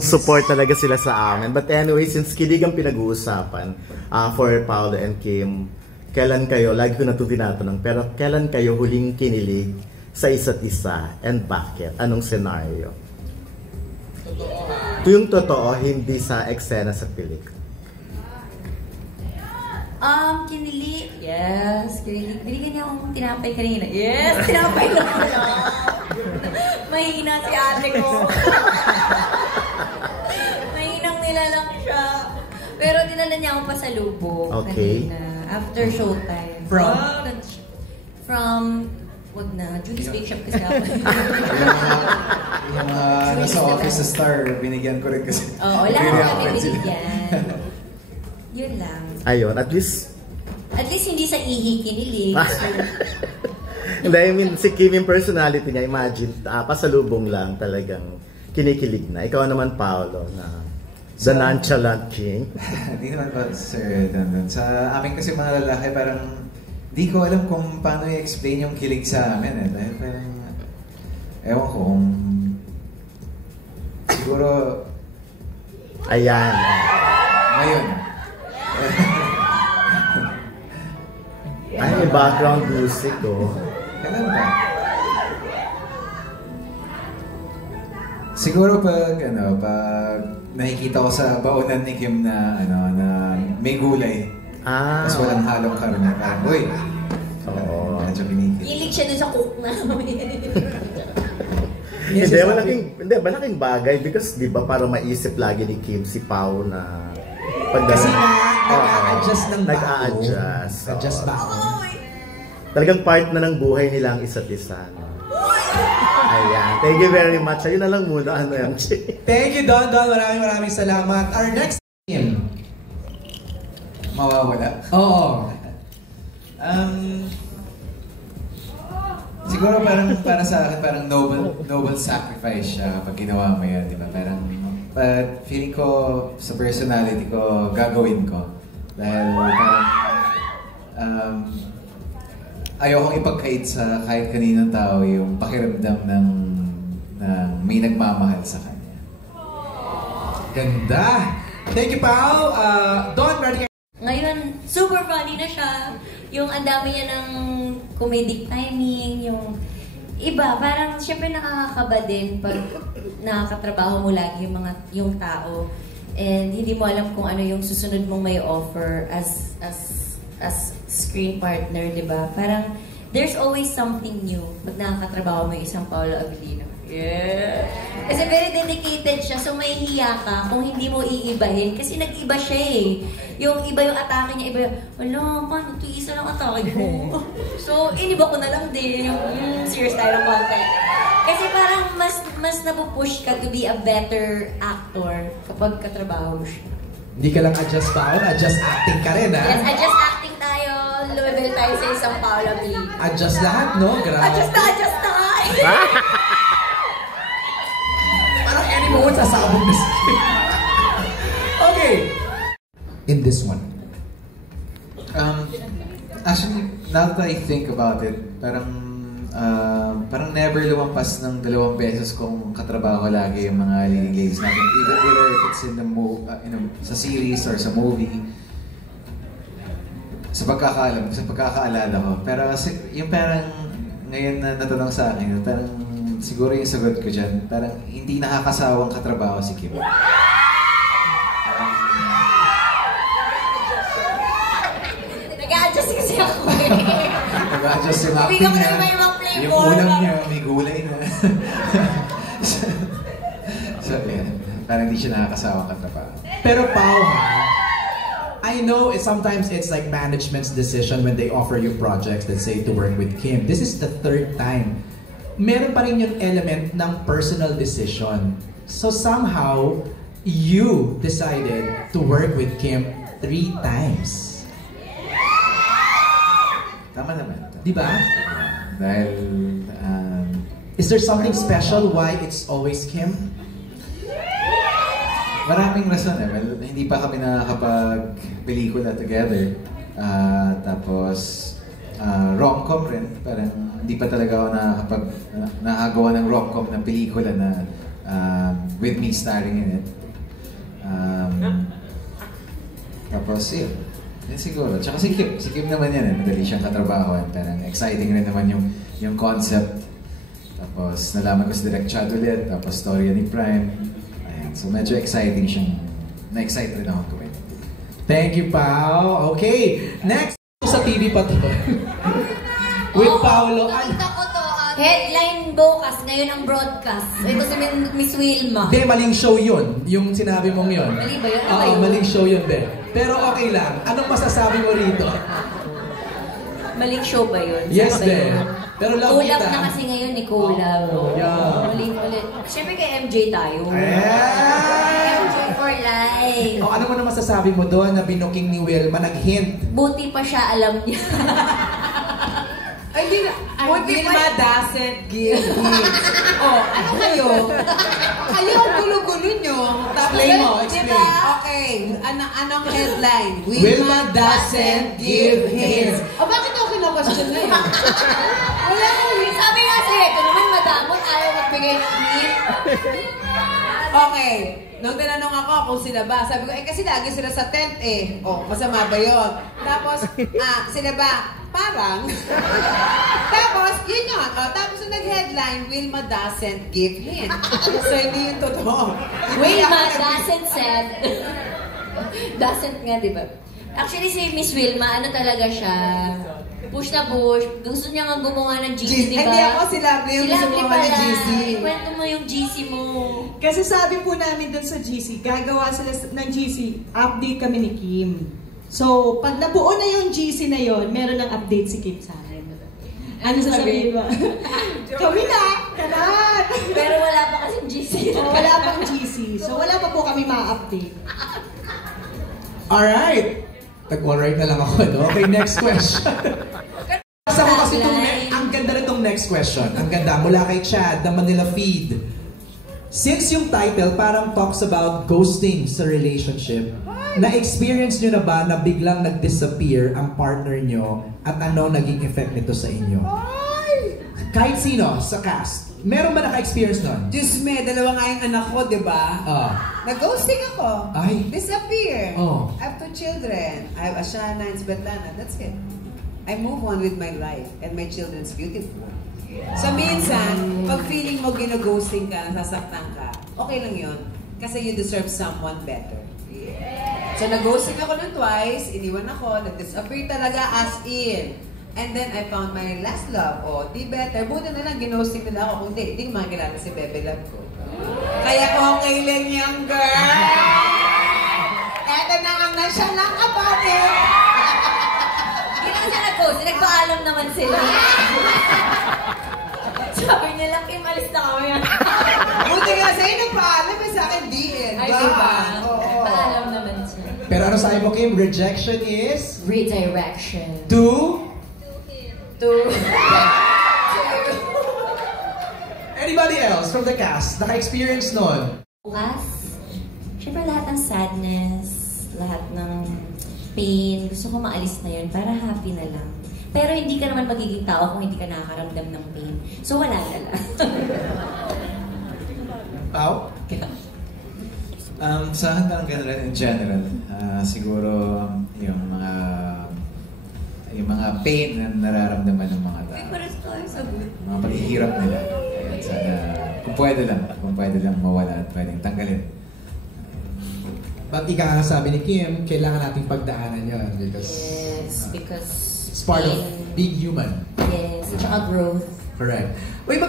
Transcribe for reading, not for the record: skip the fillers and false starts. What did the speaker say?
Support talaga sila sa amin. But anyway, since kilig ang pinag-uusapan for Paolo and Kim, kailan kayo, lagi ko na ito tinatanong, pero kailan kayo huling kinilig sa isa't isa and bakit? Anong senaryo? Ito yung totoo, hindi sa eksena sa pelik. Kinilig. Yes, kinilig. Binigyan niya akong tinapay kanina. Yes, tinapay lang ko lang. Mahina si ate ko. Mahinang nilalang siya. Pero dinala niya akong pasalubong kanina. After showtime. From wag na, Julie's Bake Shop kasi ako. Yung nasa office sa Star, binigyan ko rin kasi. Oo, wala ako kami binigyan. Yun lang. Ayun, at least hindi sa ihi kinilig. Hindi, I mean, si Kim yung personality niya, imagine, pasalubong lang talagang kinikilig na. Ikaw naman, Paolo, na the nonchalant king. Hindi naman ba, sir, sa amin kasi mga lalaki, parang di ko alam kung paano i-explain yung kilig sa amin. Dahil parang, ewan ko kung siguro ayan. Ngayon. Ay, may background music, oh. Kailan ba? Siguro pag nakikita ko sa baunan ni Kim na may gulay. Tapos walang halong karne. Parang, uy! Oo. Medyo kinikil. Hilig siya dun sa cook namin. Hindi, malaking bagay because di ba para maisip lagi ni Kim si Pao na kasi nag-a-adjust ng bago. Nag-a-adjust. Adjust bago. Talagang part na ng buhay nila ang isa't isa. No? Ayan. Thank you very much. Ayun na lang muna. Thank you, Don. Maraming salamat. Our next team. Mawawala? Oo. Siguro para sa akin, parang noble sacrifice siya kapag ginawa mo yan, di ba? But feeling ko, sa personality ko, gagawin ko. Dahil parang, ayokong ipagkait sa kahit kaninong tao yung pakiramdam ng may nagmamahal sa kanya. Ganda! Thank you, Pao! Don, ngayon, super funny na siya. Yung ang dami niya ng comedic timing, yung iba, parang syempre nakakakaba din pag nakakatrabaho mo lagi yung tao and hindi mo alam kung ano yung susunod mong may offer as screen partner, di ba? Parang there's always something new pag nakakatrabaho mo yung isang Paolo Abilino. Yeah! Kasi very dedicated siya, so may hiya ka kung hindi mo iibahin kasi nag-iba siya eh. Yung iba yung atake niya, iba yung, wala, paano ito isa lang atake ko? So, iniba ko na lang din yung serious tayo ng content. Kasi parang mas napupush ka to be a better actor kapag katrabaho mo siya. Hindi ka lang adjust Paolo, adjust acting ka rin, ha? Yes, adjust acting tayo. Lumibel tayo sa isang Paolo B. Adjust lahat, no? Grabe. Adjust na! Parang any moment sasabog na siya. Okay. In this one. Actually, now that I think about it, parang never lumampas ng 2 beses kung katrabaho lagi yung mga leading ladies natin. Either if it's in the sa series or sa movie. Sa pagkakaalala ko. Pero yung parang ngayon na natanong sa akin, parang siguro yung sagot ko dyan, parang hindi nakakasawang katrabaho si Kim. Nag-a-adjust kasi ako eh. Nag-a-adjust yung acting niya. Yung ulam niya, may gulay na. So, yan. Parang hindi siya nakakasawang katrabaho. Pero Pao, I know sometimes it's like management's decision when they offer you projects, let's say, to work with Kim. This is the 3rd time. Meron pa rin yung element ng personal decision. So somehow, you decided to work with Kim 3 times. Tama naman. Di ba? Dahil, is there something special why it's always Kim? Maraming rason eh. Well, hindi pa kami nakakapag-pelikula together. Tapos, rom-com rin. Parang hindi pa talaga ako nakagawa ng rom-com na pelikula na with me starring in it. Tapos yun. Yan siguro. Tsaka si Kim naman yan. Madali siyang katrabahoan. Parang exciting rin naman yung concept. Tapos nalaman ko si Direk Chad ulit. Tapos storya ni Prime. Ayan. So medyo exciting siyang na-excite rin ako gawin. Thank you, Pao. Okay, next sa TV pa to. With Paolo. Nakita ko to. Headline bukas, ngayon ang broadcast. Ito si Miss Wilma. Hindi, maling show yun. Yung sinabi mong yun. Mali ba yun? Oo, maling show yun, be. Pero okay lang. Anong masasabi mo rito? Maling show ba yun? Yes, Saan ba be. yun? Pero love Kulab kita. na kasi ngayon ni Kulab. Yeah. Ulit. Siyempre kay MJ tayo. Yeah. MJ for life. O, ano mo na masasabi mo doon na binuking ni Wilma nag-hint? Buti pa siya alam niya. Ay, di na. Wilma doesn't give hints. Oh, ano kayo? Kayo ang gulo-gulo nyo. Tapos, Explain mo, diba? explain. Okay, anong headline? Wilma doesn't give hints. O, bakit ako kino-question na yun? Wala ko. Sabi nga sa'yo, ito naman madamot. Ayaw magbigay ng hint. Okay. Nung tinanong ako kung sila ba, sabi ko, kasi lagi sila sa tent eh. Oh, masama ba yun? Tapos, sila ba? Parang. Tapos, yun yun. Oh, tapos yung nag-headline, Wilma doesn't give hint. So, hindi yung totoo. Wilma doesn't said. Doesn't nga, di ba? Actually, si Miss Wilma, ano talaga siya? Push na push. Gusto niya nga gumawa ng GC, di ba? Hindi ako, si Lovely yung gusto gumawa ng GC. Kwento mo yung GC mo. Kasi sabi po namin dun sa GC, gagawa sila ng GC, update kami ni Kim. So, pag nabuo na yung GC na yon, meron ng update si Kim sa akin. Ano sasabihin mo? Kami na! Kanan! Pero wala pa kasing GC. Wala pang GC. So, wala pa po kami ma-update. Alright. Tag-alright na lang ako. No? Okay, next question. Sa ko kasi ang ganda rin itong next question. Ang ganda. Mula kay Chad, the Manila Feed. Since yung title parang talks about ghosting sa relationship, na-experience nyo na ba na biglang nag-disappear ang partner nyo at ano naging effect nito sa inyo? Kahit sino sa cast, meron ba naka-experience nun? Diyos me, dalawa nga yung anak ko, di ba? Nag-ghosting ako. Ay. Disappear. Oh. I have 2 children. I have Ashana and Svetlana. That's it. I move on with my life and my children's beautiful. So minsan, pag feeling mo gino-ghosting ka, nasasaktan ka, okay lang yun. Kasi you deserve someone better. So nag-ghosting ako ng twice, iniwan ako, nag-disappear talaga as in. And then I found my last love. O, di better. Buti na lang, ginosting nila ako. Kung di ko makakilala si Bebe Love ko. Kaya okay lang yung girl. Eto na ang nasya lang about it. Hindi na kasi nag-ghost. Nagpaalam naman sila. Sabi niya lang, Kim, alis na kami. Buti nga sa'yo nagpaalam, sa akin di-end. Ay, diba? Nagpaalam naman siya. Pero ano sabi mo, Kim? Rejection is? Redirection. To? Anybody else from the cast naka-experience nun? Bukas, syempre lahat ng sadness, lahat ng pain, gusto ko maalis na yun para happy na lang. Pero hindi ka naman magiging tao kung hindi ka nakakaramdam ng pain. So wala na lang. Pao? Sa akin parang gano'n rin in general. Siguro yung mga pain na nararamdaman ng mga tao. Mga paghihirap nila. Ayan, sana, kung pwede lang mawala at pwedeng tanggalin. But ika nga sabi ni Kim, kailangan nating pagdaanan yun because Yes, because it's part of being human. Yes, at saka growth. Correct. Uy,